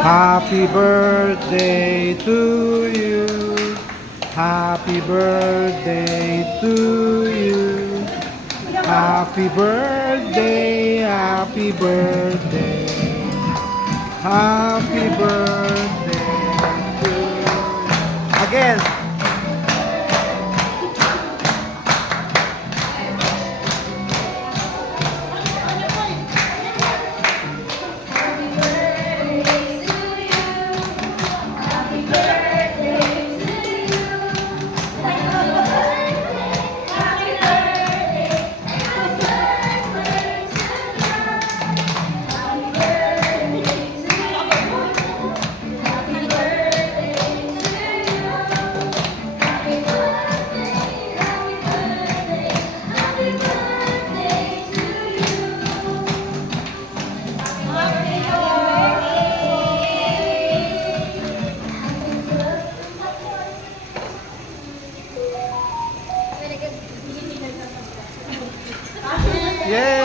Happy birthday to you. Happy birthday to you. Happy birthday, happy birthday. Happy birthday to you. Again. Yay!